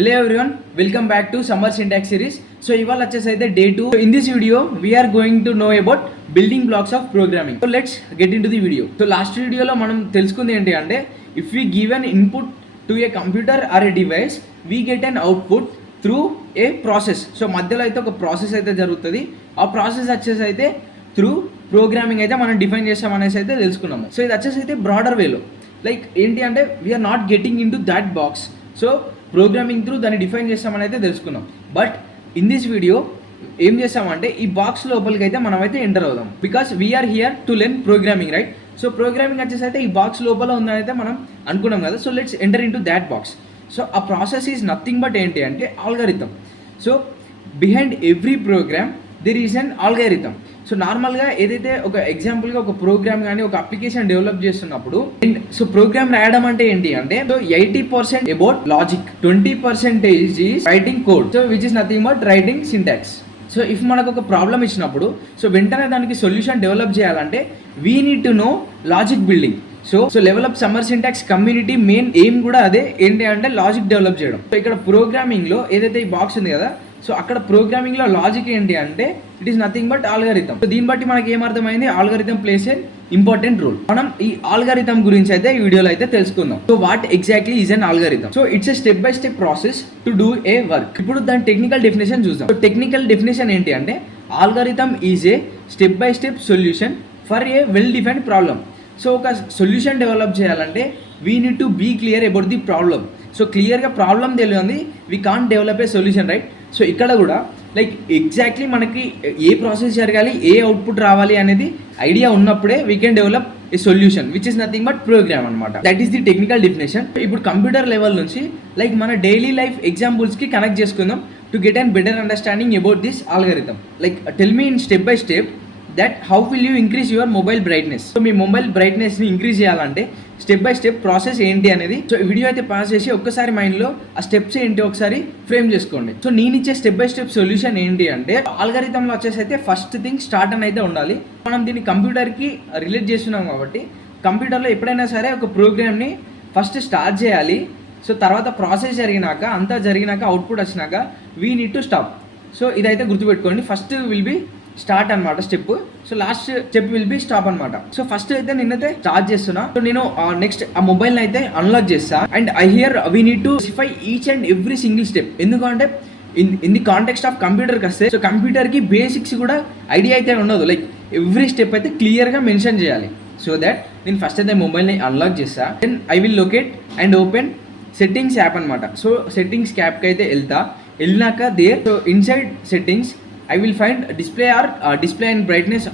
Hello everyone, welcome back to Summer Syntax series. So ఇవాళ వచ్చేసి అయితే day 2. In this video we are going to know about building blocks of programming. So let's get into the video. So last వీడియోలో మనం తెలుసుకుంది ఏంటి అంటే if we give an input to a computer or a device we get an output through a process. So మధ్యలో అయితే ఒక process అయితే జరుగుతుంది. ఆ ప్రాసెస్ వచ్చేసి అయితే త్రూ ప్రోగ్రామింగ్ అయితే మనం డిఫైన్ చేస్తాం అనేసి అయితే తెలుసుకున్నాము. సో ఇది వచ్చేసి అయితే బ్రాడర్ వేలో లైక్ ఏంటి అంటే we are not getting into that box. So programming through దాన్ని డిఫైన్ చేస్తామని అయితే తెలుసుకున్నాం. బట్ ఇన్ దిస్ వీడియో ఏం చేస్తామంటే ఈ బాక్స్ లోపలికి అయితే మనం అయితే ఎంటర్ అవుదాం. Because we are here to learn programming, right? So programming వచ్చేసి అయితే ఈ బాక్స్ లోపల ఉందని అయితే మనం అనుకున్నాం కదా. So let's enter into that box. So ఆ ప్రాసెస్ ఈజ్ నథింగ్ బట్ ఏంటి అంటే algorithm. So behind every program there is an algorithm. So నార్మల్గా ఏదైతే ఒక ఎగ్జాంపుల్గా ఒక ప్రోగ్రామ్ కానీ ఒక అప్లికేషన్ డెవలప్ చేస్తున్నప్పుడు సో ప్రోగ్రామ్ రాయడం అంటే ఏంటి అంటే so 80% about logic, 20% is writing code. So which is nothing but writing syntax. So if మనకు ఒక ప్రాబ్లమ్ ఇచ్చినప్పుడు సో వెంటనే దానికి సొల్యూషన్ డెవలప్ చేయాలంటే we need to no logic building. So level up summer syntax community main aim కూడా అదే ఏంటి అంటే లాజిక్ డెవలప్ చేయడం. సో ఇక్కడ ప్రోగ్రామింగ్లో ఏదైతే ఈ బాక్స్ ఉంది కదా, సో అక్కడ ప్రోగ్రామింగ్లో లాజిక్ ఏంటి అంటే it is nothing but algorithm. So దీన్ని బట్టి మనకి ఏమర్థమైంది, ఆల్గారిథం ప్లేస్ ఏ ఇంపార్టెంట్ రోల్. మనం ఈ ఆల్గారిథం గురించి అయితే ఈ వీడియోలో అయితే తెలుసుకుందాం. So what exactly is an algorithm? So it's a step by step process to do a work. ఇప్పుడు దాని టెక్నికల్ డెఫినేషన్ చూద్దాం. సో టెక్నికల్ డెఫినేషన్ ఏంటి అంటే algorithm is a step by step solution for a well defined problem. So ఒక solution develop చేయాలంటే we need to be clear about the problem. So క్లియర్గా problem తెలియంది we can't develop a solution, right? So ఇక్కడ కూడా like exactly మనకి ఏ process జరగాలి, ఏ output రావాలి అనేది ఐడియా ఉన్నప్పుడే we can develop a solution which is nothing but program అనమాట. That is the technical definition. ఇప్పుడు కంప్యూటర్ లెవెల్ నుంచి లైక్ మన డైలీ లైఫ్ ఎగ్జాంపుల్స్కి కనెక్ట్ చేసుకుందాం to get and better understanding about this algorithm. Like tell me in step by step that how will you increase your mobile brightness. So మీ mobile బ్రైట్నెస్ని increase చేయాలంటే step by step process ఏంటి అనేది so video అయితే pass చేసి ఒక్కసారి మైండ్లో ఆ స్టెప్స్ ఏంటి ఒకసారి ఫ్రేమ్ చేసుకోండి. సో నేను ఇచ్చే స్టెప్ బై స్టెప్ సొల్యూషన్ ఏంటి అంటే ఆల్గారిథంలో వచ్చేసి అయితే ఫస్ట్ థింగ్ స్టార్ట్ అని అయితే ఉండాలి. మనం దీన్ని కంప్యూటర్కి రిలేట్ చేస్తున్నాం కాబట్టి కంప్యూటర్లో ఎప్పుడైనా సరే ఒక ప్రోగ్రామ్ని ఫస్ట్ స్టార్ట్ చేయాలి. సో తర్వాత ప్రాసెస్ జరిగినాక అంతా జరిగినాక అవుట్పుట్ వచ్చినాక we need to stop. So ఇదైతే గుర్తుపెట్టుకోండి. ఫస్ట్ విల్ బి స్టార్ట్ అనమాట step. So last step will B stop అనమాట. సో ఫస్ట్ అయితే నేనైతే స్టార్ట్ చేస్తున్నా. సో నేను నెక్స్ట్ ఆ మొబైల్ అయితే అన్లాక్ చేస్తా and I here we need to specify each and every single step. ఎందుకంటే ఇన్ ది కాంటెక్స్ట్ ఆఫ్ కంప్యూటర్కి వస్తే సో కంప్యూటర్కి బేసిక్స్ కూడా ఐడియా అయితే ఉండదు. లైక్ ఎవ్రీ స్టెప్ అయితే క్లియర్గా మెన్షన్ చేయాలి. సో దట్ నేను ఫస్ట్ అయితే మొబైల్ని అన్లాక్ చేస్తా. Then I will locate and open settings app అనమాట. సో సెట్టింగ్స్ యాప్కి అయితే వెళ్ళినాక there so inside settings I will find display and brightness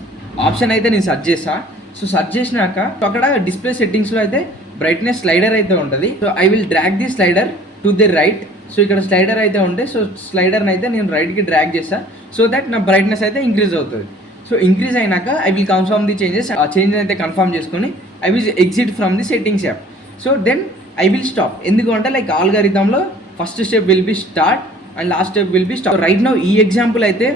option అయితే నేను సెర్చ్ చేస్తా. సో సెర్చ్ చేసినాక అక్కడ డిస్ప్లే సెట్టింగ్స్లో అయితే బ్రైట్నెస్ స్లైడర్ అయితే ఉంటుంది. So I will drag the slider to the right. So ఇక్కడ స్లైడర్ అయితే ఉంటే సో స్లైడర్ని అయితే నేను రైట్కి డ్రాగ్ చేస్తా సో దట్ నా బ్రైట్నెస్ అయితే ఇంక్రీజ్ అవుతుంది. సో ఇంక్రీజ్ అయినాక I will confirm the changes. ఆ చేంజ్ అయితే కన్ఫర్మ్ చేసుకొని I will exit from the settings app. So then I will stop. ఎందుకంటే లైక్ ఆల్గారిథంలో first step will be start and last step will B stop. Right now ఈ example అయితే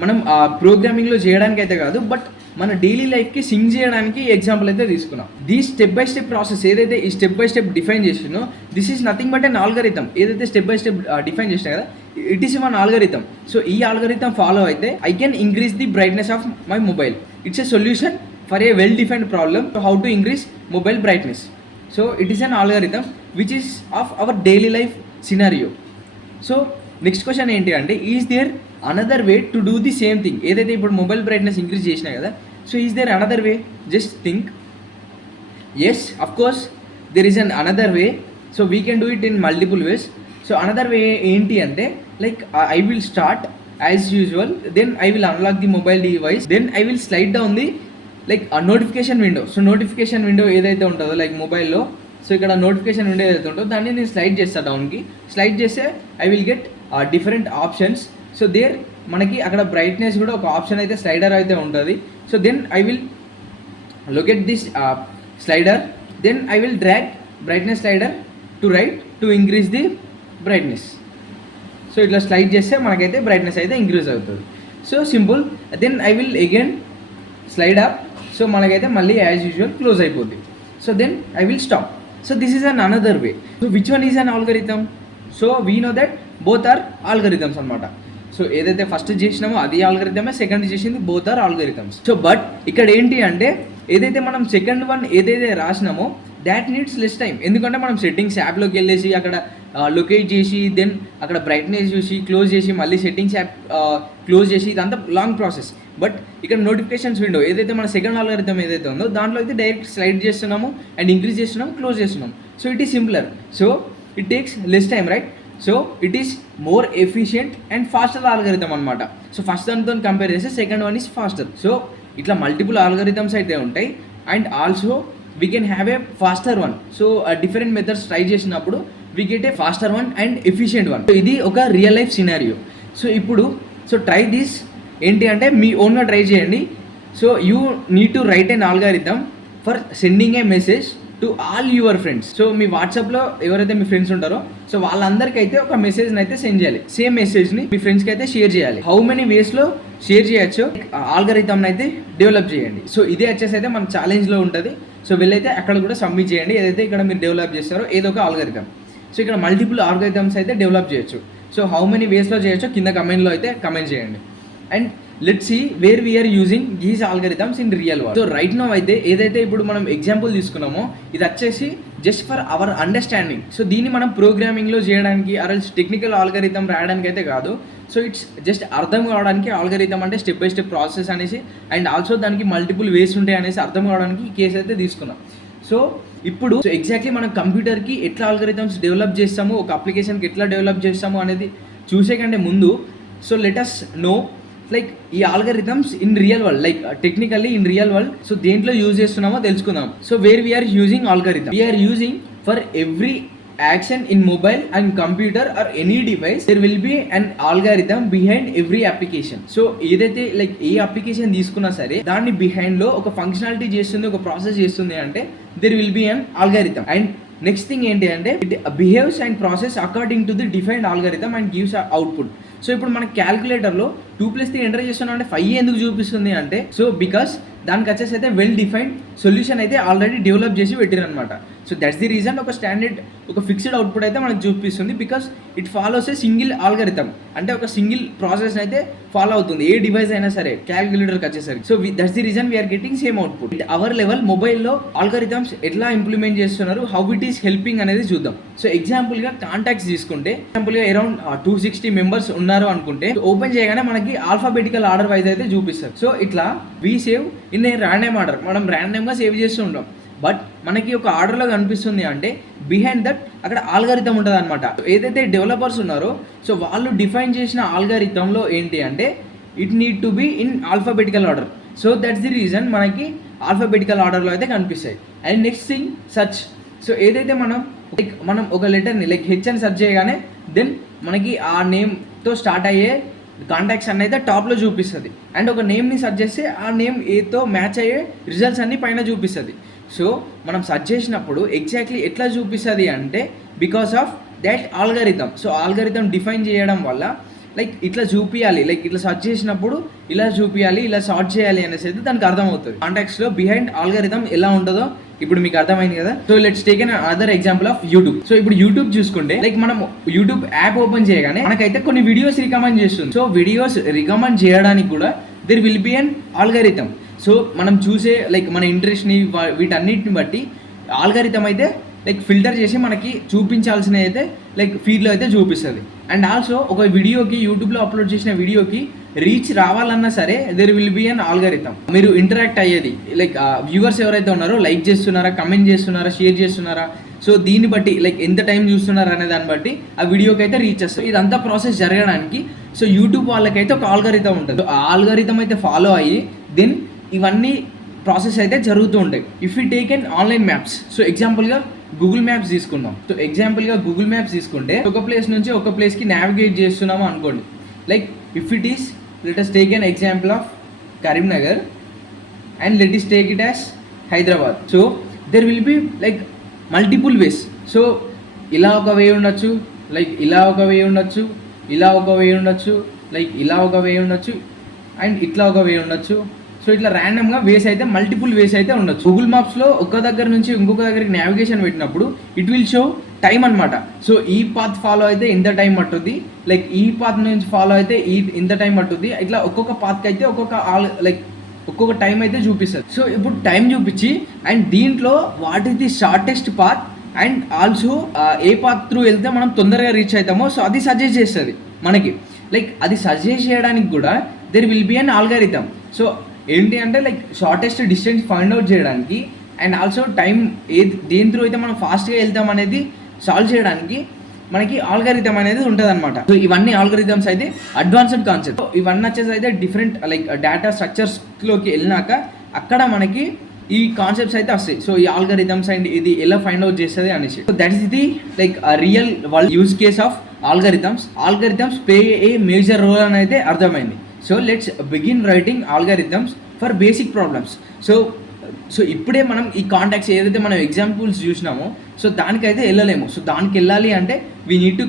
మనం ప్రోగ్రామింగ్లో చేయడానికి అయితే కాదు బట్ మన డైలీ లైఫ్కి సింక్ చేయడానికి ఈ ఎగ్జాంపుల్ అయితే తీసుకున్నాం. దీ స్టెప్ బై స్టెప్ ప్రాసెస్ ఏదైతే ఈ స్టెప్ బై స్టెప్ డిఫైన్ చేసినో this is nothing but an algorithm. ఏదైతే స్టెప్ బై స్టెప్ డిఫైన్ చేసినా కదా it is one algorithm. So ఈ ఆల్గారిథం ఫాలో అయితే I can increase the brightness of my mobile. It's a solution for a well defined problem how to increase mobile brightness. So it is an algorithm which is of our daily life scenario. So next question ఏంటి అంటే is there another way to do the same thing? ఏదైతే ఇప్పుడు mobile brightness increase చేసినా కదా so is there another way? Just think. Yes of course there is an another way. So we can do it in multiple ways. So another way ఏంటి అంటే like I will start as usual, then I will unlock the mobile device, then I will slide down the like notification window. So notification window ఏదైతే ఉంటుందో like మొబైల్లో so ఇక్కడ notification window ఏదైతే ఉంటుందో దాన్ని నేను స్లైడ్ చేస్తాను డౌన్కి. స్లైడ్ చేస్తే I will get different options. So there మనకి అక్కడ బ్రైట్నెస్ కూడా ఒక ఆప్షన్ అయితే స్లైడర్ అయితే ఉంటుంది. So then I will locate this slider, then I will drag brightness slider to right to increase the brightness. So ఇట్లా slide చేస్తే మనకైతే బ్రైట్నెస్ అయితే ఇంక్రీజ్ అవుతుంది. So simple. Then I will again slide up. So మనకైతే మళ్ళీ as usual close అయిపోద్ది. So then I will stop. So this is an another way. So which one is an algorithm? So we know that both are algorithms అనమాట. So ఏదైతే first చేసినామో అది ఆల్గరిథమే, second చేసింది both are algorithms. So but ఇక్కడ ఏంటి అంటే ఏదైతే మనం సెకండ్ వన్ ఏదైతే రాసినామో దాట్ నీడ్స్ లెస్ టైం. ఎందుకంటే మనం సెట్టింగ్స్ యాప్లోకి వెళ్ళేసి అక్కడ లొకేట్ చేసి దెన్ అక్కడ బ్రైట్నెస్ చూసి క్లోజ్ చేసి మళ్ళీ సెట్టింగ్స్ యాప్ క్లోజ్ చేసి ఇదంతా లాంగ్ ప్రాసెస్. బట్ ఇక్కడ నోటిఫికేషన్స్ విండో ఏదైతే మన సెకండ్ ఆల్గరిథం ఏదైతే ఉందో దాంట్లో అయితే డైరెక్ట్ స్లైడ్ చేస్తున్నాము అండ్ ఇంక్రీజ్ చేస్తున్నాము, క్లోజ్ చేస్తున్నాము. So it is simpler, so it takes less time, right? So it is more efficient and faster algorithm అనమాట. సో ఫస్ట్ దానితో కంపేర్ చేస్తే second one is faster. So ఇట్లా multiple algorithms అయితే ఉంటాయి and also we can have a faster one. So different methods try చేసినప్పుడు we get a faster one and efficient one. So ఇది ఒక real life scenario. So ఇప్పుడు try this ఏంటి అంటే మీ ఓన్గా ట్రై చేయండి. So you need to write an algorithm for sending a message to all your friends. So మీ వాట్సాప్లో ఎవరైతే మీ ఫ్రెండ్స్ ఉంటారో సో వాళ్ళందరికీ అయితే ఒక మెసేజ్ని అయితే సెండ్ చేయాలి. సేమ్ మెసేజ్ని మీ ఫ్రెండ్స్కి అయితే షేర్ చేయాలి. హౌ మెనీ వేస్లో షేర్ చేయొచ్చు ఆల్గరిథమ్ని అయితే డెవలప్ చేయండి. సో ఇదే వచ్చేసి అయితే మన ఛాలెంజ్లో ఉంటుంది. సో వెళ్ళైతే అక్కడ కూడా సబ్మిట్ చేయండి ఏదైతే ఇక్కడ మీరు డెవలప్ చేస్తారో ఏదో ఒక ఆల్గరిథమ్. సో ఇక్కడ మల్టిపుల్ ఆల్గరిథమ్స్ అయితే డెవలప్ చేయొచ్చు. సో హౌ మెనీ వేస్లో చేయొచ్చో కింద కమెంట్లో అయితే కమెంట్ చేయండి. And let's see where we are using these algorithms in real world. So right now అయితే ఏదైతే ఇప్పుడు మనం ఎగ్జాంపుల్ తీసుకున్నామో ఇది వచ్చేసి just for our understanding. So దీన్ని మనం ప్రోగ్రామింగ్లో చేయడానికి అరల్స్ టెక్నికల్ ఆల్గరిథం రాయడానికి అయితే కాదు. సో ఇట్స్ జస్ట్ అర్థం కావడానికి ఆల్గరిథం అంటే స్టెప్ బై స్టెప్ ప్రాసెస్ అనేసి అండ్ ఆల్సో దానికి మల్టిపుల్ వేస్ ఉంటాయి అనేసి అర్థం కావడానికి ఈ కేసు అయితే తీసుకున్నాం. సో ఇప్పుడు ఎగ్జాక్ట్లీ మనం కంప్యూటర్కి ఎట్లా ఆల్గరిథమ్స్ డెవలప్ చేస్తాము, ఒక అప్లికేషన్కి ఎట్లా డెవలప్ చేస్తాము అనేది చూసే కంటే ముందు so let us know like ఈ algorithms in real world, like technically in real world so దేంట్లో యూజ్ చేస్తున్నామో తెలుసుకుందాం. So where we are using algorithm, we are using for every action in mobile and computer or any device there will be an algorithm behind every application. So ఏదైతే like a application తీసుకున్నా సరే దాన్ని behind లో ఒక functionality చేస్తుంది, ఒక process చేస్తుంది అంటే there will be an algorithm. And next thing ఏంటి అంటే it behaves and process according to the defined algorithm and gives output. So ఇప్పుడు మన క్యాల్కులేటర్లో 2+3 ఎంటర్ చేస్తున్నాం అంటే 5 ఎందుకు చూపిస్తుంది అంటే సో బికాస్ దానికి వచ్చేసి అయితే వెల్ డిఫైన్డ్ సొల్యూషన్ అయితే ఆల్రెడీ డెవలప్ చేసి పెట్టిరనమాట. సో దట్స్ ది రీజన్ ఒక స్టాండర్డ్ ఒక ఫిక్స్డ్ అవుట్పుట్ అయితే మనకు చూపిస్తుంది because it follows a single algorithm, అంటే ఒక సింగిల్ ప్రాసెస్ అయితే ఫాలో అవుతుంది ఏ డివైస్ అయినా సరే క్యాల్కులేటర్కి వచ్చేసరికి. So that's the reason we are getting same output. Our level మొబైల్లో ఆల్గరిథమ్స్ ఎట్లా ఇంప్లిమెంట్ చేస్తున్నారు, హౌ ఇట్ ఈస్ హెల్పింగ్ అనేది చూద్దాం. సో ఎగ్జాంపుల్గా కాంటాక్ట్స్ తీసుకుంటే ఎగ్జాంపుల్గా అరౌండ్ 260 మెంబర్స్ ఉన్నారు అనుకుంటే ఓపెన్ చేయగానే మనకి ఆల్ఫాబెటికల్ ఆర్డర్ వైజ్ అయితే చూపిస్తారు. సో ఇట్లా we save in a random order, మనం ర్యాండమ్గా సేవ్ చేస్తూ ఉంటాం. బట్ మనకి ఒక ఆర్డర్లో కనిపిస్తుంది అంటే బిహైండ్ దట్ అక్కడ ఆల్గరిథం ఉంటుంది అనమాట. ఏదైతే డెవలపర్స్ ఉన్నారో సో వాళ్ళు డిఫైన్ చేసిన ఆల్గరిథంలో ఏంటి అంటే it need to be in alphabetical order. So that's the reason మనకి ఆల్ఫాబెటికల్ ఆర్డర్లో అయితే కనిపిస్తాయి. And next thing search. So ఏదైతే మనం ఒక లెటర్ని లైక్ హెచ్ అని సెర్చ్ చేయగానే దెన్ మనకి ఆ నేమ్తో స్టార్ట్ అయ్యే కాంటాక్ట్స్ అన్నీ అయితే టాప్లో చూపిస్తుంది. అండ్ ఒక నేమ్ని సెర్చ్ చేస్తే ఆ నేమ్ ఏతో మ్యాచ్ అయ్యే రిజల్ట్స్ అన్నీ పైన చూపిస్తుంది. సో మనం సెర్చ్ చేసినప్పుడు ఎగ్జాక్ట్లీ ఎట్లా చూపిస్తుంది అంటే because of that algorithm. So algorithm define చేయడం వల్ల లైక్ ఇట్లా చూపించాలి, లైక్ ఇట్లా సెర్చ్ చేసినప్పుడు ఇలా చూపించాలి, ఇలా సార్ట్ చేయాలి అనేసి అయితే దానికి అర్థమవుతుంది. కాంటాక్ట్స్లో బిహైండ్ ఆల్గరిథమ్ ఎలా ఉంటుందో ఇప్పుడు మీకు అర్థమైంది కదా. So let's take an other example of YouTube. So ఇప్పుడు యూట్యూబ్ చూసుకుంటే లైక్ మనం యూట్యూబ్ యాప్ ఓపెన్ చేయగానే మనకైతే కొన్ని వీడియోస్ రికమెండ్ చేస్తుంది. సో వీడియోస్ రికమెండ్ చేయడానికి కూడా there will be an algorithm. So మనం చూసే లైక్ మన ఇంట్రెస్ట్ని వీటన్నిటిని బట్టి ఆల్గరిథం అయితే లైక్ ఫిల్టర్ చేసి మనకి చూపించాల్సిన అయితే లైక్ ఫీడ్లో అయితే చూపిస్తుంది. అండ్ ఆల్సో ఒక వీడియోకి యూట్యూబ్లో అప్లోడ్ చేసిన వీడియోకి రీచ్ రావాలన్నా సరే there will be an algorithm. మీరు ఇంటరాక్ట్ అయ్యేది లైక్ వ్యూవర్స్ ఎవరైతే ఉన్నారో లైక్ చేస్తున్నారా, కమెంట్ చేస్తున్నారా, షేర్ చేస్తున్నారా, సో దీన్ని బట్టి లైక్ ఎంత టైం చూస్తున్నారు అనే దాన్ని బట్టి ఆ వీడియోకి అయితే రీచ్ వస్తుంది. ఇదంతా ప్రాసెస్ జరగడానికి సో యూట్యూబ్ వాళ్ళకైతే ఒక ఆల్గరిథం ఉంటుంది. ఆ ఆల్గరిథం అయితే ఫాలో అయ్యి దెన్ ఇవన్నీ ప్రాసెస్ అయితే జరుగుతూ ఉంటాయి. If you take an online maps, so ఎగ్జాంపుల్గా గూగుల్ మ్యాప్స్ తీసుకుందాం. సో ఎగ్జాంపుల్గా గూగుల్ మ్యాప్స్ తీసుకుంటే ఒక ప్లేస్ నుంచి ఒక ప్లేస్కి నావిగేట్ చేస్తున్నాము అనుకోండి. Like if it is let us take an example of Karimnagar and let us take it as Hyderabad. So there will be like multiple ways. So ila oka way undachchu, like ila oka way undachchu, ila oka way undachchu, like ila oka way undachchu and itla oka way undachchu. So ఇట్లా ర్యాండమ్గా వేస్ అయితే multiple ways అయితే ఉండొచ్చు. Google మ్యాప్స్లో ఒక దగ్గర నుంచి ఇంకొక దగ్గరికి నావిగేషన్ పెట్టినప్పుడు ఇట్ విల్ షో టైం అనమాట. సో ఈ పాత్ ఫాలో అయితే ఇంత టైం పట్టుద్ది, లైక్ ఈ పాత్ నుంచి ఫాలో అయితే ఇంత టైం పట్టుద్ది, ఇట్లా ఒక్కొక్క పాత్కి అయితే ఒక్కొక్క టైం అయితే చూపిస్తుంది. సో ఇప్పుడు టైం చూపించి అండ్ దీంట్లో what is the shortest path and also a path through వెళ్తే మనం తొందరగా రీచ్ అవుతామో సో అది సజెస్ట్ చేస్తుంది మనకి. లైక్ అది సజెస్ట్ చేయడానికి కూడా there will be an algorithm. So ఏంటి అంటే like shortest distance find out చేయడానికి అండ్ ఆల్సో టైం దేని త్రూ అయితే మనం ఫాస్ట్గా వెళ్తాం అనేది సాల్వ్ చేయడానికి మనకి ఆల్గారిథం అనేది ఉంటుంది అనమాట. సో ఇవన్నీ ఆల్గారిథమ్స్ అయితే అడ్వాన్స్డ్ కాన్సెప్ట్. ఇవన్నీ వచ్చేసి అయితే డిఫరెంట్ లైక్ డేటా స్ట్రక్చర్స్లోకి వెళ్ళినాక అక్కడ మనకి ఈ కాన్సెప్ట్స్ అయితే వస్తాయి. సో ఈ ఆల్గారిథమ్స్ అండ్ ఇది ఎలా ఫైండ్ అవుట్ చేస్తుంది అనేసి. So that is the like real world use case of algorithms play a major role అని అయితే అర్థమైంది. So let's begin writing algorithms for basic problems. So ఇప్పుడే మనం ఈ కాంటాక్ట్స్ ఏదైతే మనం ఎగ్జాంపుల్స్ చూసినామో సో దానికైతే వెళ్ళలేము. సో దానికి వెళ్ళాలి అంటే we need to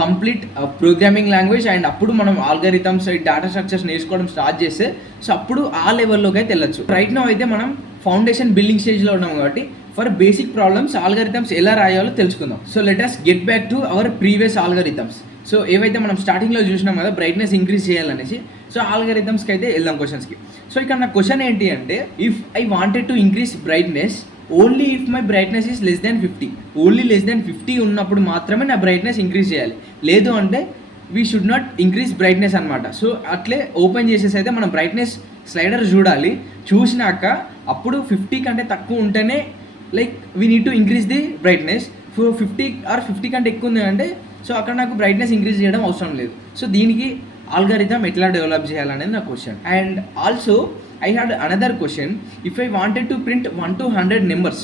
complete programming language and అప్పుడు మనం ఆల్గారిథమ్స్ డేటా స్ట్రక్చర్స్ నేర్చుకోవడం స్టార్ట్ చేస్తే సో అప్పుడు ఆ లెవెల్లోకి అయితే వెళ్ళచ్చు. రైట్ నౌ అయితే మనం ఫౌండేషన్ బిల్డింగ్ స్టేజ్లో ఉన్నాం కాబట్టి ఫర్ బేసిక్ ప్రాబ్లమ్స్ ఆల్గారిథమ్స్ ఎలా రాయాలో తెలుసుకుందాం. So let us get back to our previous algorithms. So ఏవైతే మనం స్టార్టింగ్లో చూసినాం కదా బ్రైట్నెస్ ఇంక్రీజ్ చేయాలనేసి, సో ఆల్గారిథమ్స్కి అయితే వెళ్దాం క్వశ్చన్స్కి. సో ఇక్కడ నా క్వశ్చన్ ఏంటి అంటే if I wanted to increase brightness only if my brightness is less than 50, only less than 50 ఉన్నప్పుడు మాత్రమే నా బ్రైట్నెస్ ఇంక్రీజ్ చేయాలి, లేదు అంటే we should not increase brightness అనమాట. సో అట్లే ఓపెన్ చేసేసి అయితే మనం బ్రైట్నెస్ స్లైడర్ చూడాలి, చూసినాక అప్పుడు 50 కంటే తక్కువ ఉంటేనే like we need to increase the brightness. So 50 కంటే ఎక్కువ ఉంది అంటే సో అక్కడ నాకు బ్రైట్నెస్ ఇంక్రీజ్ చేయడం అవసరం లేదు. సో దీనికి ఆల్గారిథం ఎట్లా డెవలప్ చేయాలనేది నా question. And also I had another question, if I wanted to print 1 to 100 numbers,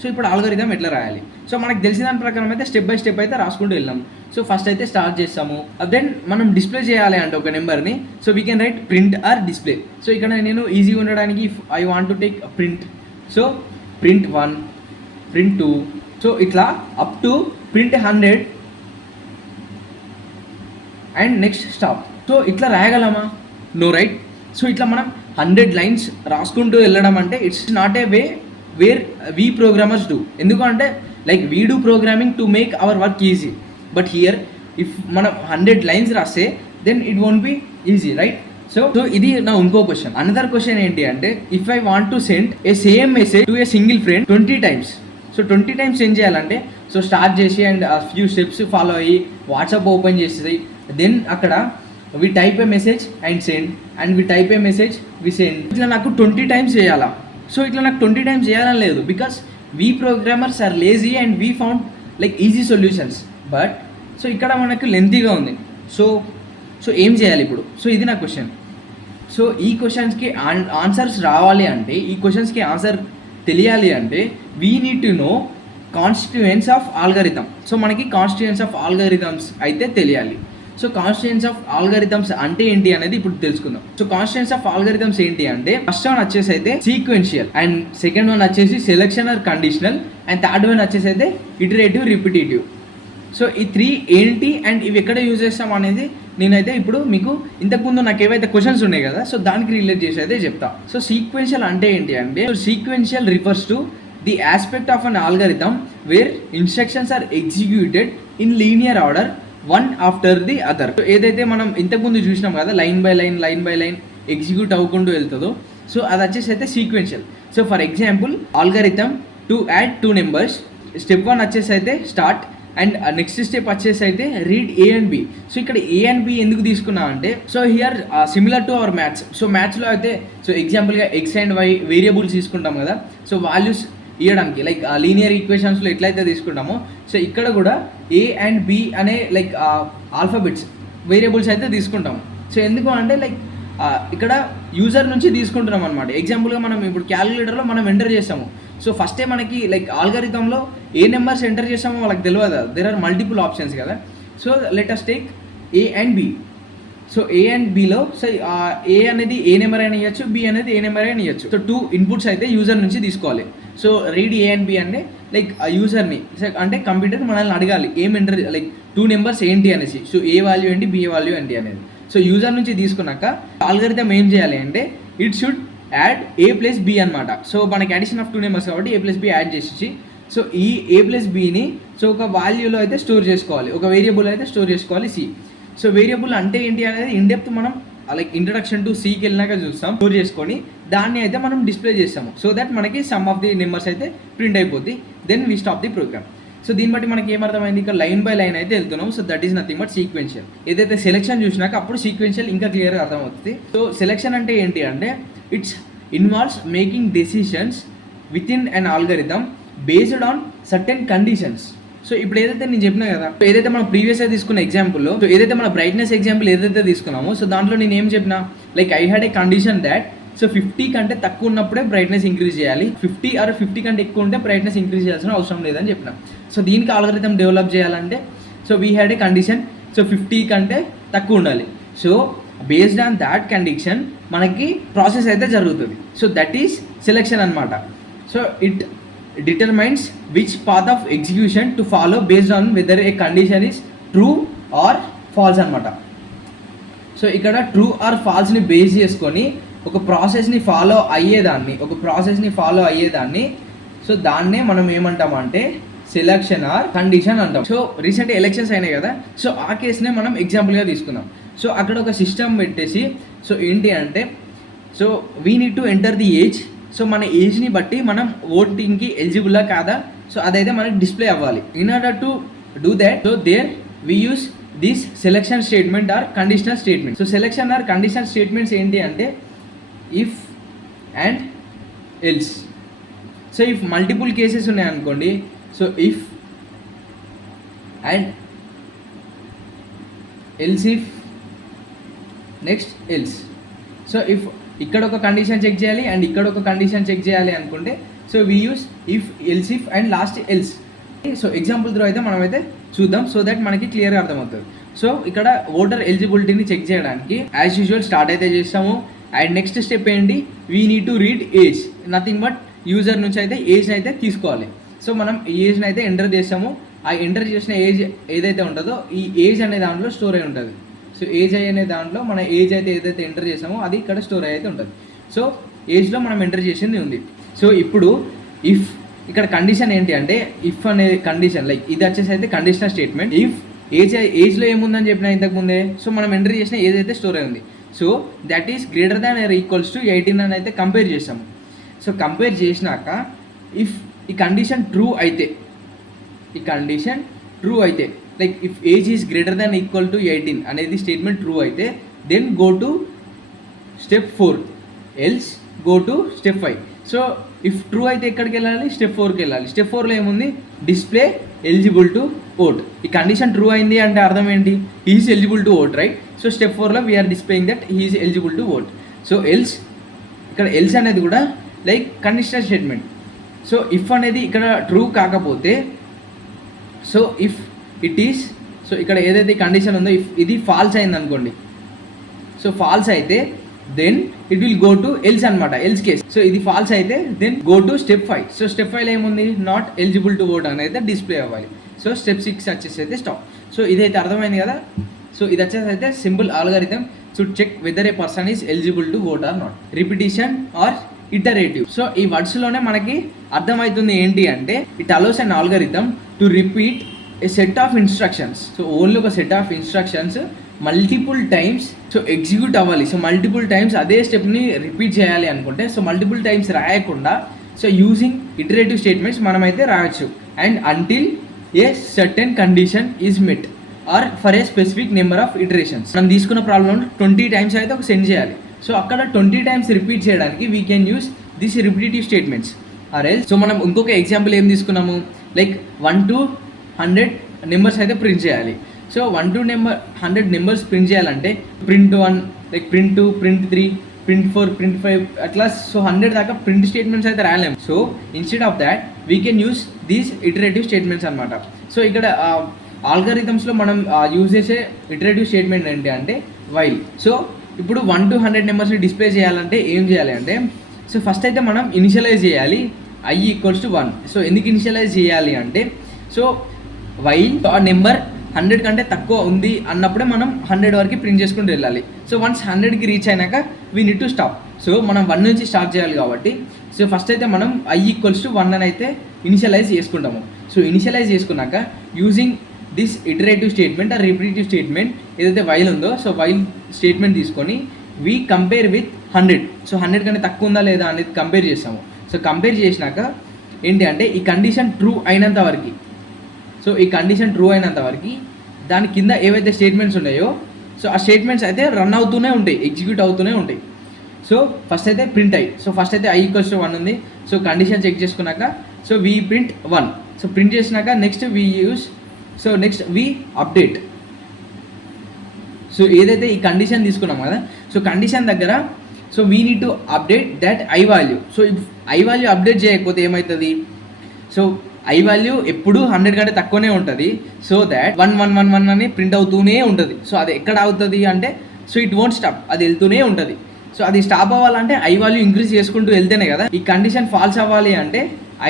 so ఇప్పుడు ఆల్గారిథం ఎట్లా రాయాలి? సో మనకు తెలిసిన దాని ప్రకారం అయితే స్టెప్ బై స్టెప్ అయితే రాసుకుంటూ వెళ్ళాము. సో ఫస్ట్ అయితే స్టార్ట్ చేస్తాము, దెన్ మనం డిస్ప్లే చేయాలి అంటే ఒక నెంబర్ని. So we can write print or display. So ఇక్కడ నేను ఈజీగా ఉండడానికి if I want to take print, so print 1, print 2, so ఇట్లా up to print 100 and next stop. So ఇట్లా రాయగలమా? No, right. సో ఇట్లా మనం 100 లైన్స్ రాసుకుంటూ వెళ్ళడం అంటే it's not a way where we programmers do. ఎందుకంటే like we do programming to make our work easy, but here if మనం 100 lines రాస్తే then it won't be easy, right? So ఇది నా ఇంకో క్వశ్చన్. అనదర్ క్వశ్చన్ ఏంటి అంటే if I want to send a same message to a single friend 20 times. So 20 times send చేయాలంటే so start చేసి and few steps follow అయ్యి WhatsApp open చేసేది, then అక్కడ we type a message and send, and we type a message we send. ఇట్లా నాకు 20 times చేయాలా? So ఇట్లా నాకు 20 times చేయాలని లేదు, because we programmers are lazy and we found like easy solutions. But so ఇక్కడ మనకు లెంతీగా ఉంది. సో ఏం చేయాలి ఇప్పుడు? సో ఇది నా క్వశ్చన్. సో ఈ క్వశ్చన్స్కి ఆన్సర్స్ రావాలి అంటే, ఈ క్వశ్చన్స్కి ఆన్సర్ తెలియాలి అంటే we need to know constituents of algorithm. So మనకి కాన్స్టిట్యూయెన్స్ ఆఫ్ ఆల్గారిథమ్స్ అయితే తెలియాలి. సో కాన్స్టిట్యూయెన్స్ ఆఫ్ ఆల్గారిథమ్స్ అంటే ఏంటి అనేది ఇప్పుడు తెలుసుకుందాం. సో కాన్స్టిట్యూయెన్స్ ఆఫ్ ఆల్గారిథమ్స్ ఏంటి అంటే ఫస్ట్ వన్ వచ్చేసి అయితే సీక్వెన్షియల్, అండ్ సెకండ్ వన్ వచ్చేసి selection or conditional, and third one వచ్చేసి అయితే ఇటరేటివ్, రిపిటేటివ్. సో ఈ 3 ఏంటి అండ్ ఇవి ఎక్కడ యూజ్ చేస్తాం అనేది నేనైతే ఇప్పుడు మీకు ఇంతకుముందు నాకు ఏవైతే క్వశ్చన్స్ ఉన్నాయి కదా సో దానికి రిలేట్ చేసి అయితే చెప్తా. సో సీక్వెన్షియల్ అంటే ఏంటి అంటే sequential refers to the aspect of an algorithm where instructions are executed in linear order one after the other. So ఏదైతే మనం ఇంతకుముందు చూసినాం కదా లైన్ బై లైన్ ఎగ్జిక్యూట్ అవ్వకుండా వెళ్తుందో సో అది వచ్చేసి అయితే sequential. So for example algorithm to add 2 numbers, step 1 వచ్చేసి అయితే స్టార్ట్, అండ్ నెక్స్ట్ స్టెప్ వచ్చేసి అయితే read a and B. So ఇక్కడ ఏ అండ్ బి ఎందుకు తీసుకున్నా అంటే so here similar to our maths. So మ్యాథ్స్లో అయితే సో ఎగ్జాంపుల్గా ఎక్స్ అండ్ వై వేరియబుల్స్ తీసుకుంటాం కదా, సో వాల్యూస్ ఇవ్వడానికి లైక్ లీనియర్ ఈక్వేషన్స్లో ఎట్లయితే తీసుకుంటామో సో ఇక్కడ కూడా ఏ అండ్ బి అనే లైక్ ఆల్ఫాబెట్స్ వేరియబుల్స్ అయితే తీసుకుంటాము. సో ఎందుకు అంటే లైక్ ఇక్కడ యూజర్ నుంచి తీసుకుంటున్నాం అనమాట. ఎగ్జాంపుల్గా మనం ఇప్పుడు క్యాలిక్యులేటర్లో మనం ఎంటర్ చేస్తాము. సో ఫస్టే మనకి లైక్ ఆల్గారిథంలో ఏ నెంబర్స్ ఎంటర్ చేస్తామో వాళ్ళకి తెలియదు, దెర్ ఆర్ మల్టిపుల్ ఆప్షన్స్ కదా. So let us take A and B. So A and బిలో సో ఏ అనేది ఏ నెంబర్ అయినా ఇవ్వచ్చు, బి అనేది ఏ నెంబర్ అయినా ఇవ్వచ్చు. సో 2 inputs అయితే యూజర్ నుంచి తీసుకోవాలి. So read a and b అంటే లైక్ యూజర్ని అంటే కంప్యూటర్ మనల్ని అడగాలి ఏం ఎంటర్ లైక్ 2 numbers ఏంటి అనేసి. సో ఏ వాల్యూ ఏంటి, బి వాల్యూ ఏంటి అనేది. సో యూజర్ నుంచి తీసుకున్నాక ఆల్గారిథం ఏం చేయాలి అంటే it should add a plus b అనమాట. సో మనకి అడిషన్ ఆఫ్ 2 numbers కాబట్టి ఏ ప్లస్ బి యాడ్ చేసి సో ఈ ఏ ప్లస్ బిని సో ఒక వాల్యూలో అయితే స్టోర్ చేసుకోవాలి, ఒక వేరియబుల్ అయితే స్టోర్ చేసుకోవాలి సి. సో వేరియబుల్ అంటే ఏంటి అనేది ఇన్ డెప్త్ మనం లైక్ ఇంట్రడక్షన్ టు సికి వెళ్ళినాక చూస్తాం. స్టోర్ చేసుకొని దాన్ని అయితే మనం డిస్ప్లే చేస్తాము, సో దట్ మనకి సమ్ ఆఫ్ ది నెంబర్స్ అయితే ప్రింట్ అయిపోద్ది. Then we stop the program. So దీన్ని బట్టి మనకి ఏమర్థమైంది, ఇక్కడ లైన్ బై లైన్ అయితే వెళ్తున్నాం. So that is nothing but sequential. ఏదైతే సెలెక్షన్ చూసినాక అప్పుడు సీక్వెన్షియల్ ఇంకా క్లియర్గా అర్థమవుతుంది. సో సెలెక్షన్ అంటే ఏంటి అంటే it's involves making decisions with in an algorithm based on certain conditions. So ఇప్పుడు ఏదైతే నేను చెప్పినా కదా, ఏదైతే మనం ప్రీవియస్గా తీసుకున్న ఎగ్జాంపుల్లో, సో ఏదైతే మన బ్రైట్నెస్ ఎగ్జాంపుల్ ఏదైతే తీసుకున్నామో, సో దాంట్లో నేను ఏం చెప్పినా, like I had a condition that so 50 కంటే తక్కువ ఉన్నప్పుడే బ్రైట్నెస్ ఇంక్రీజ్ చేయాలి, 50 కంటే ఎక్కువ ఉంటే బ్రైట్నెస్ ఇంక్రీజ్ చేయాల్సిన అవసరం లేదని చెప్పిన. సో దీనికి ఆల్గరిథం డెవలప్ చేయాలంటే so we had a condition, so 50 కంటే తక్కువ ఉండాలి. So based on that condition మనకి ప్రాసెస్ అయితే జరుగుతుంది. సో దట్ ఈస్ సెలెక్షన్ అనమాట. So it determines which path of execution to follow based on whether a condition is true or false అనమాట. So ఇక్కడ true or ఫాల్స్ని base చేసుకొని ఒక ప్రాసెస్ని ఫాలో అయ్యేదాన్ని సో దాన్నే మనం ఏమంటామంటే సెలక్షన్ ఆర్ కండిషన్ అంటాం. సో రీసెంట్ ఎలక్షన్స్ అయినాయి కదా, సో ఆ కేసునే మనం ఎగ్జాంపుల్గా తీసుకుందాం. సో అక్కడ ఒక సిస్టమ్ పెట్టేసి సో ఏంటి అంటే so we need to enter the age. So మన ఏజ్ని బట్టి మనం ఓటింగ్కి ఎలిజిబుల్లా కాదా సో అదైతే మనకి డిస్ప్లే అవ్వాలి. In order to do that so there we use this selection statement or conditional statement. So selection or conditional statements ఏంటి అంటే if and else. So if multiple cases ఉన్నాయనుకోండి, so if and else, if next else. So if ఇక్కడ ఒక condition check చేయాలి and ఇక్కడ ఒక condition check చేయాలి అనుకుంటే so we use if, else if and last else. So example through అయితే మనం అయితే చూద్దాం సో దట్ మనకి క్లియర్గా అర్థమవుతుంది. సో ఇక్కడ ఓటర్ ఎలిజిబిలిటీని చెక్ చేయడానికి యాజ్ యూజువల్ స్టార్ట్ అయితే చేస్తాము. అండ్ నెక్స్ట్ స్టెప్ ఏంటి, we need to read age, nothing but user నుంచి అయితే ఏజ్ని అయితే తీసుకోవాలి. సో మనం ఏజ్ని అయితే ఎంటర్ చేస్తాము. ఆ ఎంటర్ చేసిన ఏజ్ ఏదైతే ఉంటుందో ఈ ఏజ్ అనే దాంట్లో స్టోర్ అయి ఉంటుంది. సో ఏజ్ అనే దాంట్లో మన ఏజ్ అయితే ఏదైతే ఎంటర్ చేసామో అది ఇక్కడ స్టోర్ అయితే ఉంటుంది. సో ఏజ్లో మనం ఎంటర్ చేసింది ఉంది. సో ఇప్పుడు ఇఫ్ ఇక్కడ కండిషన్ ఏంటి అంటే ఇఫ్ అనే కండిషన్, లైక్ ఇది వచ్చేసి అయితే కండిషనల్ స్టేట్మెంట్. ఇఫ్ ఏజ్లో ఏముందని చెప్పినా ఇంతకుముందే, సో మనం ఎంటర్ చేసిన ఏదైతే స్టోర్ అయి ఉంది so that is greater than or equals to 18 అని అయితే కంపేర్ చేస్తాము. సో కంపేర్ చేసినాక ఇఫ్ ఈ కండిషన్ ట్రూ అయితే like if age is greater than equal to 18 అనేది స్టేట్మెంట్ ట్రూ అయితే then go to step 4, else go to step 5. So if true అయితే ఎక్కడికి వెళ్ళాలి, స్టెప్ 4కి వెళ్ళాలి. స్టెప్ 4లో ఏముంది, డిస్ప్లే ఎలిజిబుల్ టు ఓట్. ఈ కండిషన్ ట్రూ అయింది అంటే అర్థం ఏంటి, is eligible to vote, right. So step 4లో we are displaying that is eligible to vote. So else, ఇక్కడ ఎల్స్ అనేది కూడా like conditional statement. So if అనేది ఇక్కడ ట్రూ కాకపోతే so if it is, so ఇక్కడ ఏదైతే కండిషన్ ఉందో ఇఫ్ ఇది ఫాల్స్ అయింది అనుకోండి, సో ఫాల్స్ అయితే then it will go to else అనమాట, ఎల్స్ కేస్. సో ఇది ఫాల్స్ అయితే then go to step 5. So step 5లో ఏముంది, నాట్ ఎలిజిబుల్ టు ఓట్ అని అయితే డిస్ప్లే అవ్వాలి. సో స్టెప్ 6 వచ్చేసి అయితే స్టాప్. సో ఇదైతే అర్థమైంది కదా. సో ఇది వచ్చేసి అయితే simple algorithm to check whether a person is eligible to vote or not. Repetition or iterative. So ఈ వర్డ్స్లోనే మనకి అర్థమవుతుంది ఏంటి అంటే it allows an algorithm to repeat a set of instructions. So only ఒక set of instructions multiple times so execute అవ్వాలి. So multiple times అదే స్టెప్ని రిపీట్ చేయాలి అనుకుంటే సో మల్టిపుల్ టైమ్స్ రాయకుండా సో యూజింగ్ ఇటరేటివ్ స్టేట్మెంట్స్ మనమైతే రాయొచ్చు. And until a certain condition is met or for a specific number of iterations. మనం తీసుకున్న ప్రాబ్లం 20 టైమ్స్ అయితే ఒక సెండ్ చేయాలి. సో అక్కడ 20 టైమ్స్ రిపీట్ చేయడానికి we can use this repetitive statements or else. So మనం ఇంకొక ఎగ్జాంపుల్ ఏం తీసుకున్నాము, లైక్ 1 to 100 నెంబర్స్ అయితే ప్రింట్ చేయాలి. సో 1 to 100 నెంబర్స్ ప్రింట్ చేయాలంటే print 1, like print 2, print 3, print 4, print 5 అట్లా. సో 100 దాకా ప్రింట్ స్టేట్మెంట్స్ అయితే రాయలేము. So instead of that we can use these iterative statements అనమాట. సో ఇక్కడ ఆల్గరిథమ్స్లో మనం యూజ్ చేసే ఇటరేటివ్ స్టేట్మెంట్ ఏంటి అంటే వైల్. సో ఇప్పుడు 1 to 100 నెంబర్స్ని డిస్ప్లే చేయాలంటే ఏం చేయాలి అంటే సో ఫస్ట్ అయితే మనం ఇనిషియలైజ్ చేయాలి i ఈక్వల్స్ టు 1. సో ఎందుకు ఇనిషియలైజ్ చేయాలి అంటే సో వైల్ ఆ నెంబర్ 100 కంటే తక్కువ ఉంది అన్నప్పుడే మనం 100 వరకు ప్రింట్ చేసుకుంటూ వెళ్ళాలి. సో వన్స్ 100కి రీచ్ అయినాక we need to stop. So మనం 1 నుంచి స్టార్ట్ చేయాలి కాబట్టి సో ఫస్ట్ అయితే మనం i ఈక్వల్స్ టు 1 అని అయితే ఇనిషియలైజ్ చేసుకుంటాము. సో ఇనిషియలైజ్ చేసుకున్నాక using this iterative statement or repetitive statement ఏదైతే వైల్ ఉందో, సో వైల్ స్టేట్మెంట్ తీసుకొని వీ కంపేర్ విత్ 100. సో 100 కంటే తక్కువ ఉందా లేదా అనేది కంపేర్ చేస్తాము. సో కంపేర్ చేసినాక ఏంటి అంటే ఈ కండిషన్ ట్రూ అయినంత వరకు, సో ఈ కండిషన్ ట్రూ అయినంత వరకు దాని కింద ఏవైతే స్టేట్మెంట్స్ ఉన్నాయో సో ఆ స్టేట్మెంట్స్ అయితే రన్ అవుతూనే ఉంటాయి, ఎగ్జిక్యూట్ అవుతూనే ఉంటాయి. సో ఫస్ట్ అయితే ప్రింట్ ఐ, సో ఫస్ట్ అయితే i = 1 ఉంది. సో కండిషన్ చెక్ చేసుకున్నాక so we print 1. So print చేసినాక next we use, so next we update. So ఏదైతే ఈ కండిషన్ తీసుకున్నాం కదా, సో కండిషన్ దగ్గర so we need to update that I value. So I value update చేయకపోతే ఏమవుతుంది, so I value ఎప్పుడు 100 కంటే తక్కువనే ఉంటుంది. సో దాట్ 1111 అని ప్రింట్ అవుతూనే ఉంటుంది. సో అది ఎక్కడ అవుతుంది అంటే సో ఇట్ వోంట్ స్టాప్, అది వెళ్తూనే ఉంటుంది. సో అది స్టాప్ అవ్వాలంటే ఐ వాల్యూ ఇంక్రీజ్ చేసుకుంటూ వెళ్తేనే కదా. ఈ కండిషన్ ఫాల్స్ అవ్వాలి అంటే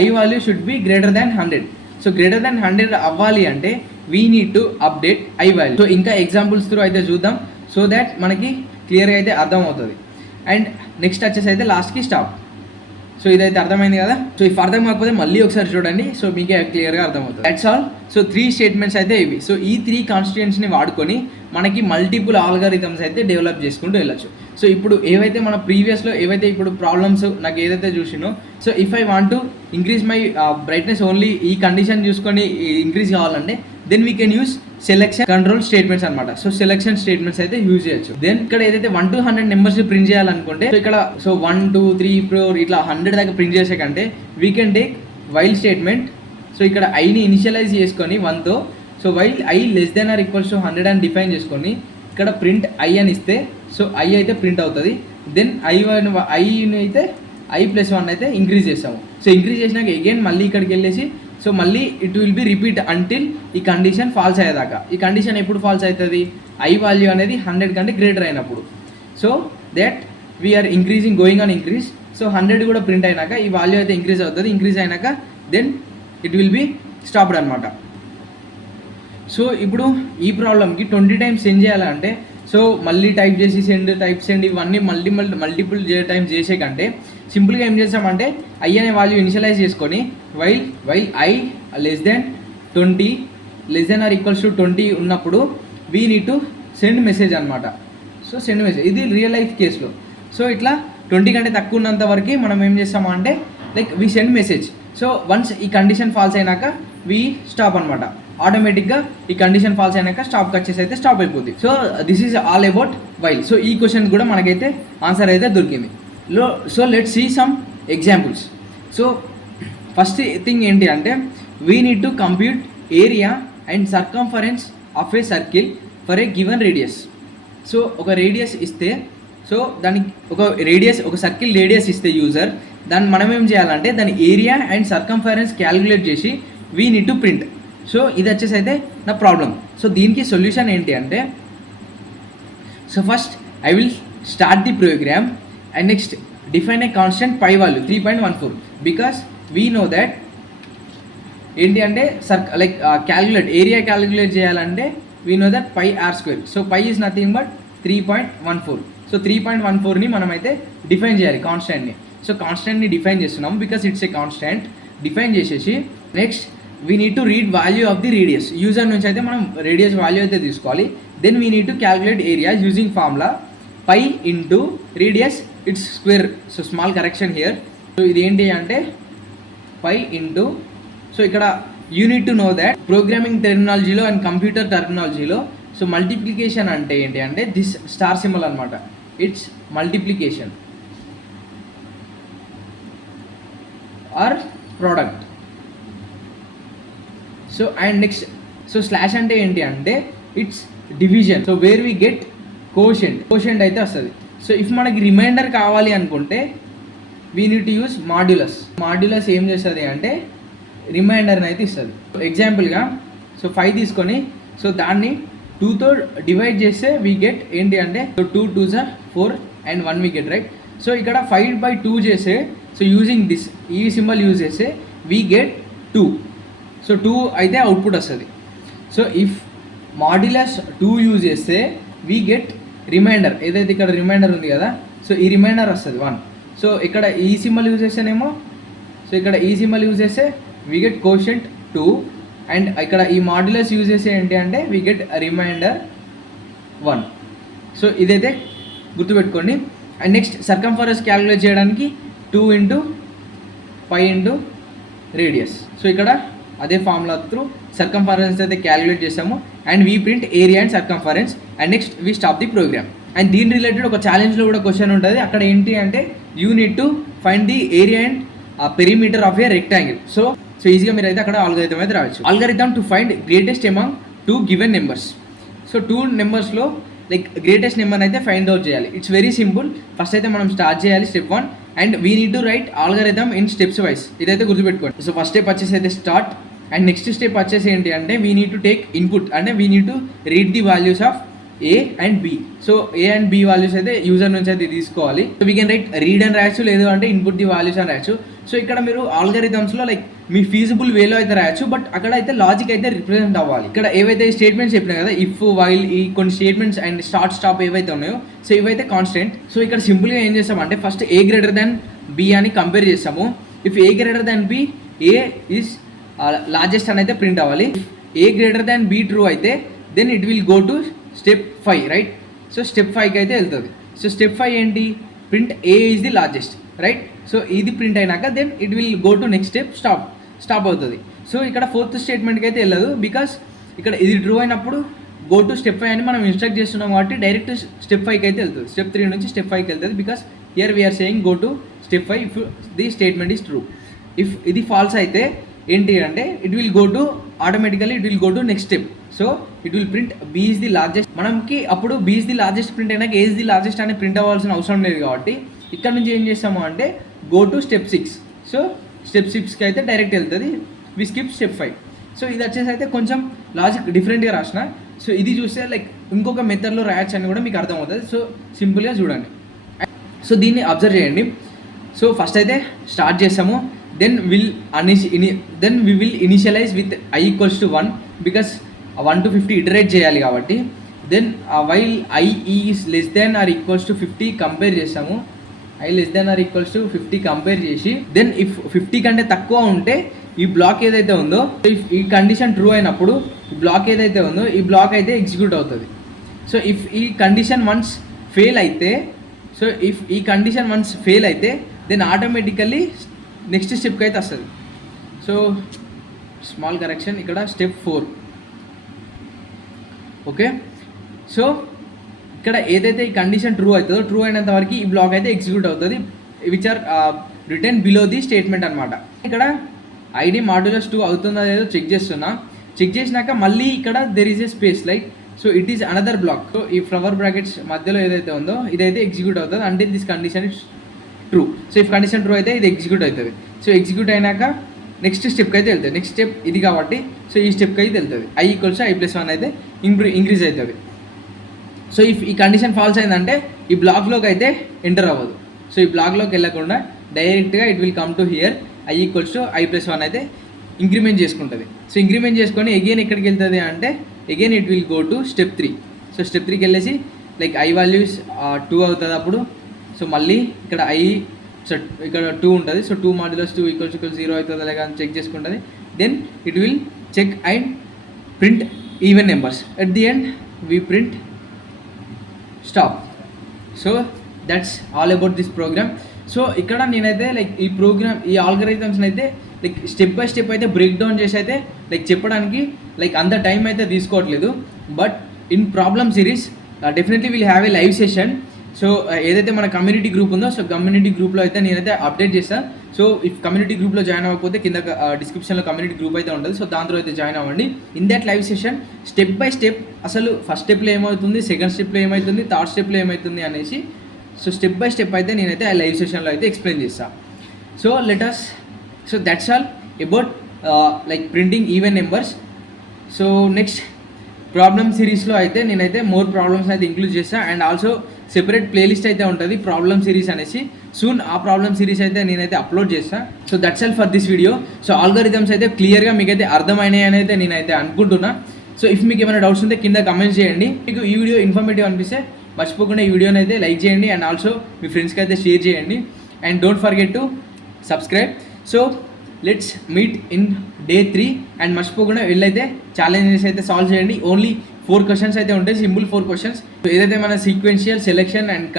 I value should be greater than 100. So greater than 100 అవ్వాలి అంటే we need to update I value. So ఇంకా ఎగ్జాంపుల్స్ త్రూ అయితే చూద్దాం, సో దాట్ మనకి క్లియర్గా అయితే అర్థం అవుతుంది. అండ్ నెక్స్ట్ వచ్చేసి అయితే లాస్ట్కి స్టాప్. సో ఇదైతే అర్థమైంది కదా. సో ఇఫ్ అర్థం కాకపోతే మళ్ళీ ఒకసారి చూడండి, సో మీకే క్లియర్గా అర్థమవుతుంది. That's all. సో 3 స్టేట్మెంట్స్ అయితే ఇవి. సో ఈ 3 కాన్స్టిట్యూయెంట్స్ని వాడుకొని మనకి మల్టిపుల్ ఆల్గారిథమ్స్ అయితే డెవలప్ చేసుకుంటూ వెళ్ళచ్చు. సో ఇప్పుడు ఏవైతే మన ప్రీవియస్లో ఏవైతే ఇప్పుడు ప్రాబ్లమ్స్ నాకు ఏదైతే చూసినో, so if I want to increase my brightness only ఈ కండిషన్ చూసుకొని ఇంక్రీజ్ కావాలంటే then we can use selection control statements అనమాట. సో సెలెక్షన్ స్టేట్మెంట్స్ అయితే యూజ్ చేయొచ్చు. దెన్ ఇక్కడ ఏదైతే 1 to 100 నెంబర్స్ ప్రింట్ చేయాలనుకుంటే సో ఇక్కడ సో 1 2 3 4 ఇట్లా 100 దాకా ప్రింట్ చేసే కంటే we can take while statement. So ఇక్కడ ఐని ఇనిషియలైజ్ చేసుకొని 1తో, సో వైల్ ఐ <= 100 అని డిఫైన్ చేసుకొని ఇక్కడ ప్రింట్ ఐ అని ఇస్తే సో ఐ అయితే ప్రింట్ అవుతుంది. దెన్ ఐని అయితే i+1 అయితే ఇంక్రీజ్ చేస్తాము. సో ఇంక్రీజ్ చేసినాక అగైన్ మళ్ళీ ఇక్కడికి వెళ్ళేసి సో మళ్ళీ it will B repeat until ఈ కండిషన్ ఫాల్స్ అయ్యేదాకా. ఈ కండిషన్ ఎప్పుడు ఫాల్స్ అవుతుంది, ఐ వాల్యూ అనేది 100 కంటే గ్రేటర్ అయినప్పుడు. So that we're increasing going on increase. So 100 కూడా ప్రింట్ అయినాక ఈ వాల్యూ అయితే ఇంక్రీజ్ అవుతుంది. ఇంక్రీజ్ అయినాక then it will be stopped అనమాట. సో ఇప్పుడు ఈ ప్రాబ్లమ్కి 20 టైమ్స్ సెండ్ చేయాలంటే సో మళ్ళీ టైప్ చేసి సెండ్ ఇవన్నీ మల్టిపుల్ టైమ్స్ చేసే కంటే సింపుల్గా ఏం చేస్తామంటే ఐ అనే వాల్యూ ఇనిషియలైజ్ చేసుకొని వైల్ ఐ <20 <20 ఉన్నప్పుడు we need to send message అనమాట. సో సెండ్ మెసేజ్ ఇది రియల్ లైఫ్ కేసులో. సో ఇట్లా 20 కంటే తక్కువ ఉన్నంత వరకు మనం ఏం చేస్తాము అంటే like we send message. So once ఈ కండిషన్ ఫాల్స్ అయినాక వీ స్టాప్ అనమాట. ఆటోమేటిక్గా ఈ కండిషన్ ఫాల్స్ అయినాక స్టాప్ వచ్చేసి అయితే స్టాప్ అయిపోతుంది. So this is all about while. So ఈ క్వశ్చన్ కూడా మనకైతే ఆన్సర్ అయితే దొరికింది. So let's see some examples. So first thing ఏంటి అంటే we need to compute area and circumference of a circle for a given radius. So ఒక radius ఇస్తే so దానికి ఒక సర్కిల్ రేడియస్ ఇస్తే యూజర్ దాన్ని మనం ఏం చేయాలంటే దాని ఏరియా అండ్ సర్కంఫరెన్స్ క్యాలిక్యులేట్ చేసి we need to print. So ఇది వచ్చేసి అయితే నా ప్రాబ్లం. సో దీనికి సొల్యూషన్ ఏంటి అంటే so first I will start the program and next define a constant pi value 3.14 because we know that ఏంటి అంటే లైక్ ఏరియా క్యాలిక్యులేట్ చేయాలంటే we know that πr². So pi is nothing but 3.14. So 3.14ని మనమైతే define చేయాలి కాన్స్టెంట్ని. So కాన్స్టెంట్ని define చేస్తున్నాము because it's a constant. Define చేసేసి next we need to read value of the radius. User నుంచి అయితే మనం రేడియస్ వాల్యూ అయితే తీసుకోవాలి. Then we need to calculate area using formula π into radius its square. So small correction here. So ఇది ఏంటి అంటే π into, so ఇక్కడ you need to know that programming టెర్మినాలజీలో అండ్ కంప్యూటర్ టెర్మినాలజీలో సో మల్టిప్లికేషన్ అంటే ఏంటి అంటే దిస్ స్టార్ సింబల్ అనమాట. It's multiplication or product. So and next so slash అంటే ఏంటి అంటే it's division. So where we get quotient అయితే వస్తుంది. సో ఇఫ్ మనకి రిమైండర్ కావాలి అనుకుంటే we need to use modulus ఏం చేస్తుంది అంటే రిమైండర్ని అయితే ఇస్తుంది. ఎగ్జాంపుల్గా సో 5 తీసుకొని సో దాన్ని 2తో డివైడ్ చేస్తే వీ గెట్ ఏంటి అంటే so 2 2s are 4 and 1 we get right. So ఇక్కడ 5/2 చేస్తే సో యూజింగ్ దిస్ ఈ సింబల్ యూజ్ చేస్తే వీ గెట్ 2. సో 2 అయితే అవుట్పుట్ వస్తుంది. సో ఇఫ్ మాడ్యులస్ 2 యూజ్ చేస్తే వీ గెట్ రిమైండర్. ఏదైతే ఇక్కడ రిమైండర్ ఉంది కదా సో ఈ రిమైండర్ వస్తుంది 1. సో ఇక్కడ ఈ సింబల్ యూజ్ చేస్తేనేమో సో ఇక్కడ ఈ సింబల్ యూజ్ చేస్తే వీ గెట్ కోషంట్ 2 అండ్ ఇక్కడ ఈ మాడ్యులస్ యూజ్ చేసే ఏంటి అంటే వీ గెట్ రిమైండర్ 1. సో ఇదైతే గుర్తుపెట్టుకోండి. అండ్ నెక్స్ట్ సర్కంఫరెన్స్ క్యాలిక్యులేట్ చేయడానికి 2 into pi into radius. So ఇక్కడ అదే ఫార్ములా త్రూ సర్కంఫరెన్స్ అయితే క్యాలిక్యులేట్ చేసాము and we print area and circumference and next we stop the program. And దీని రిలేటెడ్ ఒక ఛాలెంజ్లో కూడా క్వశ్చన్ ఉంటుంది. అక్కడ ఏంటి అంటే you need to find the area and perimeter of a rectangle. So ఈజీగా మీరు అయితే అక్కడ ఆల్గరిథం అయితే రావచ్చు. Algorithm to find greatest among 2 given numbers. So 2 నెంబర్స్లో like greatest number అయితే ఫైండ్ అవుట్ చేయాలి. It's very simple. ఫస్ట్ అయితే మనం స్టార్ట్ చేయాలి step 1 and we need to write algorithm in steps wise. ఇదైతే గుర్తుపెట్టుకోండి. సో ఫస్ట్ స్టెప్ వచ్చేసి అయితే start and next step వచ్చేసి ఏంటి అంటే we need to take input అంటే we need to read the values of A and B. So A and B values అయితే user నుంచి అయితే తీసుకోవాలి. So we can write read అని రాయచ్చు, లేదు అంటే ఇన్పుట్ ది వాల్యూస్ అని రాయచ్చు. సో ఇక్కడ మీరు ఆల్గరిథమ్స్లో లైక్ మీ ఫీజిబుల్ వేలో అయితే రాయచ్చు, బట్ అక్కడ అయితే లాజిక్ అయితే రిప్రజెంట్ అవ్వాలి. ఇక్కడ ఏవైతే స్టేట్మెంట్స్ చెప్పినా కదా, ఇఫ్ వైల్ ఈ కొన్ని స్టేట్మెంట్స్ అండ్ స్టార్ట్ స్టాప్ ఏవైతే ఉన్నాయో సో ఇవైతే కాన్స్టెంట్. సో ఇక్కడ సింపుల్గా ఏం చేస్తామంటే first a greater than b అని కంపేర్ చేస్తాము. If a greater than b, a is largest అని అయితే ప్రింట్ అవ్వాలి. A greater than b true అయితే then it will go to step 5, right? So step 5కి అయితే వెళ్తుంది. సో స్టెప్ 5 ఏంటి? Print a is the largest, right? So ఇది print అయినాక then it will go to next step stop అవుతుంది. So ఇక్కడ 4th స్టేట్మెంట్కి అయితే వెళ్ళదు, బికాస్ ఇక్కడ ఇది ట్రూ అయినప్పుడు గో టు స్టెప్ 5 అని మనం ఇన్స్ట్రక్ట్ చేస్తున్నాం కాబట్టి డైరెక్ట్ స్టెప్ 5కి అయితే వెళ్తుంది. స్టెప్ 3 నుంచి స్టెప్ 5కి వెళ్తుంది, because here we're saying go to step 5 if the statement is true. If ఇది ఫాల్స్ అయితే ఏంటి అంటే it will go to automatically it will go to next step. So it will print b is the largest. మనకి అప్పుడు b is the largest print అయినాక a is the largest అని print అవ్వాల్సిన అవసరం లేదు కాబట్టి ఇక్కడ నుంచి ఏం చేస్తాము అంటే go to step 6. So step 6కి అయితే డైరెక్ట్ వెళ్తుంది, వి స్కిప్ స్టెప్ 5. సో ఇది వచ్చేసి అయితే కొంచెం లాజిక్ డిఫరెంట్గా రాసిన. సో ఇది చూస్తే లైక్ ఇంకొక మెథడ్లో రాయచ్చు అని కూడా మీకు అర్థమవుతుంది. సో సింపుల్గా చూడండి. సో దీన్ని అబ్జర్వ్ చేయండి. సో ఫస్ట్ అయితే స్టార్ట్ చేస్తాము, then we will initialize with i equals to 1 because 1 to 50 iterate చేయాలి కాబట్టి. Then while i is less than or equals to 50 compare చేస్తాము. i less than or equals to 50 compare చేసి then if 50 కంటే తక్కువ ఉంటే ఈ black ఏదైతే ఉందో ఇఫ్ ఈ కండిషన్ ట్రూ అయినప్పుడు ఈ బ్లాక్ ఏదైతే ఉందో ఈ బ్లాక్ అయితే ఎగ్జిక్యూట్ అవుతుంది. సో ఇఫ్ ఈ కండిషన్ వన్స్ ఫెయిల్ అయితే దెన్ ఆటోమేటికల్లీ నెక్స్ట్ స్టెప్కి అయితే వస్తుంది. సో స్మాల్ కరెక్షన్, ఇక్కడ స్టెప్ 4. ఓకే, సో ఇక్కడ ఏదైతే ఈ కండిషన్ ట్రూ అవుతుందో ట్రూ అయినంత వరకు ఈ బ్లాక్ అయితే ఎగ్జిక్యూట్ అవుతుంది, which or return below the statement అనమాట. ఇక్కడ ఐడి మాడ్యులస్ 2 అవుతుందో లేదో చెక్ చేసినాక మళ్ళీ ఇక్కడ there is a space like so it is another block. So ఈ ఫ్లవర్ బ్రాకెట్స్ మధ్యలో ఏదైతే ఉందో ఇదైతే ఎగ్జిక్యూట్ అవుతుంది until this condition is true. So if condition true అయితే ఇది ఎగ్జిక్యూట్ అవుతుంది. సో ఎగ్జిక్యూట్ అయినాక నెక్స్ట్ స్టెప్కి అయితే వెళ్తుంది. నెక్స్ట్ స్టెప్ ఇది కాబట్టి సో ఈ స్టెప్కి అయితే వెళ్తుంది. i ఈక్వల్స్ i+1 అయితే ఇంక్రీజ్ అవుతుంది. సో ఇఫ్ ఈ కండిషన్ ఫాల్స్ అయిందంటే ఈ బ్లాక్లోకి అయితే ఎంటర్ అవ్వదు. సో ఈ బ్లాక్లోకి వెళ్ళకుండా డైరెక్ట్గా it will come to hear i equals to i+1 అయితే ఇంక్రిమెంట్ చేసుకుంటుంది. సో ఇంక్రిమెంట్ చేసుకొని ఎగైన్ ఎక్కడికి వెళ్తుంది అంటే again it will go to step 3. So step 3కి వెళ్ళేసి లైక్ i వాల్యూస్ 2 అవుతుంది అప్పుడు. సో మళ్ళీ ఇక్కడ సో ఇక్కడ 2 ఉంటుంది. సో 2 మాడ్యులస్ 2 ఈక్వల్స్ 0 అవుతుంది అలాగా చెక్ చేసుకుంటుంది. Then it will check and print even numbers. At the end we print stop. So that's all about this program. So ఇక్కడ నేనైతే లైక్ ఈ ప్రోగ్రామ్ ఈ ఆల్గరిథమ్స్ని అయితే లైక్ స్టెప్ బై స్టెప్ అయితే బ్రేక్ డౌన్ చేసి అయితే లైక్ చెప్పడానికి లైక్ అంత టైం అయితే తీసుకోవట్లేదు. But in problem series definitely will have a live session. So ఏదైతే మన కమ్యూనిటీ గ్రూప్ ఉందో సో కమ్యూనిటీ గ్రూప్లో అయితే నేనైతే అప్డేట్ చేస్తాను. సో ఇఫ్ కమ్యూనిటీ గ్రూప్లో జాయిన్ అవ్వకపోతే కింద డిస్క్రిప్షన్లో కమ్యూనిటీ గ్రూప్ అయితే ఉంటుంది. సో దాంట్లో అయితే జాయిన్ అవ్వండి. In that live session step by step అసలు ఫస్ట్ స్టెప్లో ఏమవుతుంది, సెకండ్ స్టెప్లో ఏమవుతుంది, థర్డ్ స్టెప్లో ఏమవుతుంది అనేసి సో స్టెప్ బై స్టెప్ అయితే నేనైతే ఆ లైవ్ సెషన్లో అయితే ఎక్స్ప్లెయిన్ చేస్తాను. So that's all about like printing even numbers. So next problem సిరీస్లో అయితే నేనైతే మోర్ ప్రాబ్లమ్స్ అయితే ఇంక్లూడ్ చేస్తాను అండ్ ఆల్సో సెపరేట్ ప్లేలిస్ట్ అయితే ఉంటుంది ప్రాబ్లమ్ సిరీస్ అనేసి. సూన్ ఆ ప్రాబ్లమ్ సిరీస్ అయితే నేనైతే అప్లోడ్ చేస్తాను. So that's all for this video. So algorithms అయితే క్లియర్గా మీకైతే అర్థమైనాయి అని అయితే నేనైతే అనుకుంటున్నా. సో ఇఫ్ మీకు ఏమైనా డౌట్స్ ఉంటే కింద కమెంట్స్ చేయండి. మీకు ఈ వీడియో ఇన్ఫర్మేటివ్ అనిపిస్తే మర్చిపోకుండా ఈ వీడియోని అయితే లైక్ చేయండి అండ్ ఆల్సో మీ ఫ్రెండ్స్కి అయితే షేర్ చేయండి and don't forget to subscribe. So let's meet in day 3 and మర్చిపోకుండా వెళ్ళైతే ఛాలెంజెస్ అయితే సాల్వ్ చేయండి. ఓన్లీ 4 క్వశ్చన్స్ అయితే ఉంటాయి, సింపుల్ 4 క్వశ్చన్స్. సో ఏదైతే మన సీక్వెన్షియల్, సెలెక్షన్ అండ్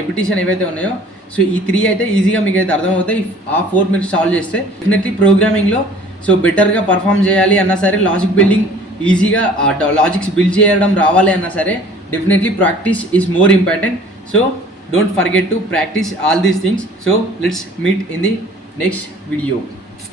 రిపిటేషన్ ఏవైతే ఉన్నాయో, సో ఈ 3 అయితే ఈజీగా మీకు అయితే అర్థమవుతాయి. ఆ 4 మీరు సాల్వ్ చేస్తే డెఫినెట్లీ ప్రోగ్రామింగ్లో సో బెటర్గా పర్ఫామ్ చేయాలి అన్నా సరే, లాజిక్ బిల్డింగ్ ఈజీగా లాజిక్స్ బిల్డ్ చేయడం రావాలి అన్నా సరే, definitely practice is more important. So don't forget to practice all these things. So let's meet in the next video.